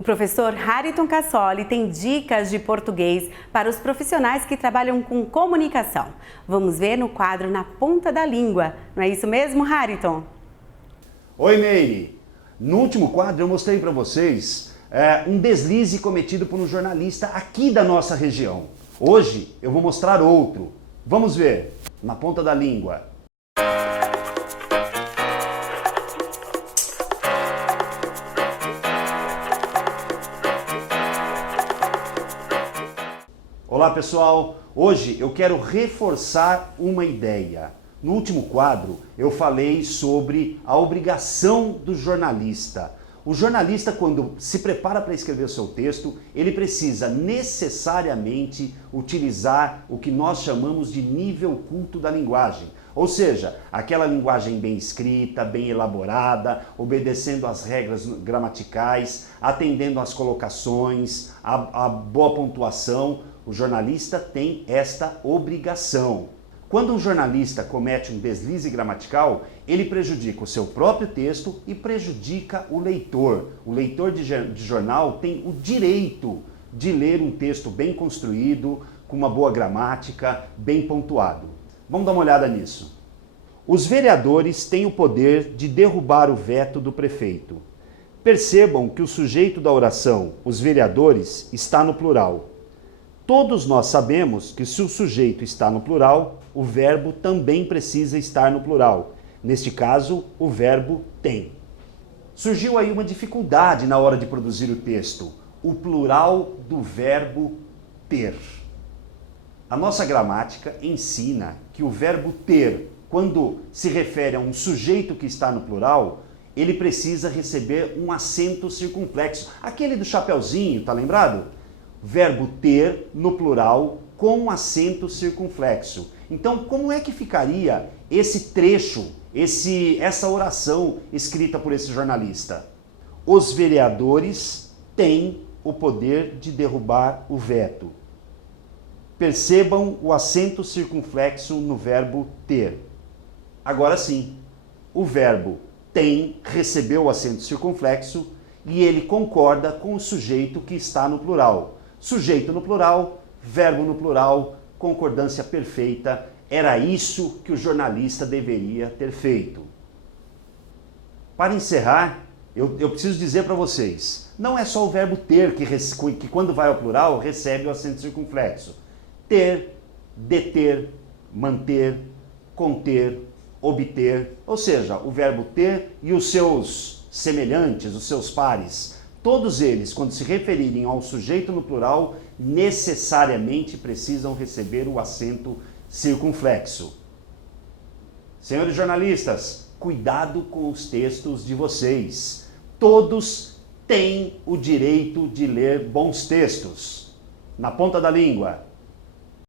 O professor Hariton Cassoli tem dicas de português para os profissionais que trabalham com comunicação. Vamos ver no quadro Na Ponta da Língua. Não é isso mesmo, Hariton? Oi, Meire! No último quadro eu mostrei para vocês um deslize cometido por um jornalista aqui da nossa região. Hoje eu vou mostrar outro. Vamos ver, Na Ponta da Língua. Olá pessoal, hoje eu quero reforçar uma ideia. No último quadro eu falei sobre a obrigação do jornalista. O jornalista, quando se prepara para escrever o seu texto, ele precisa necessariamente utilizar o que nós chamamos de nível culto da linguagem. Ou seja, aquela linguagem bem escrita, bem elaborada, obedecendo às regras gramaticais, atendendo às colocações, a boa pontuação. O jornalista tem esta obrigação. Quando um jornalista comete um deslize gramatical, ele prejudica o seu próprio texto e prejudica o leitor. O leitor de jornal tem o direito de ler um texto bem construído, com uma boa gramática, bem pontuado. Vamos dar uma olhada nisso. Os vereadores têm o poder de derrubar o veto do prefeito. Percebam que o sujeito da oração, os vereadores, está no plural. Todos nós sabemos que se o sujeito está no plural, o verbo também precisa estar no plural. Neste caso, o verbo tem. Surgiu aí uma dificuldade na hora de produzir o texto. O plural do verbo ter. A nossa gramática ensina que o verbo ter, quando se refere a um sujeito que está no plural, ele precisa receber um acento circunflexo. Aquele do chapeuzinho, tá lembrado? Verbo ter no plural com acento circunflexo. Então, como é que ficaria esse trecho, essa oração escrita por esse jornalista? Os vereadores têm o poder de derrubar o veto. Percebam o acento circunflexo no verbo ter. Agora sim, o verbo tem recebeu o acento circunflexo e ele concorda com o sujeito que está no plural. Sujeito no plural, verbo no plural, concordância perfeita. Era isso que o jornalista deveria ter feito. Para encerrar, eu preciso dizer para vocês, não é só o verbo ter que quando vai ao plural recebe o acento circunflexo. Ter, deter, manter, conter, obter, ou seja, o verbo ter e os seus semelhantes, os seus pares, todos eles, quando se referirem ao sujeito no plural, necessariamente precisam receber o acento circunflexo. Senhores jornalistas, cuidado com os textos de vocês. Todos têm o direito de ler bons textos. Na ponta da língua.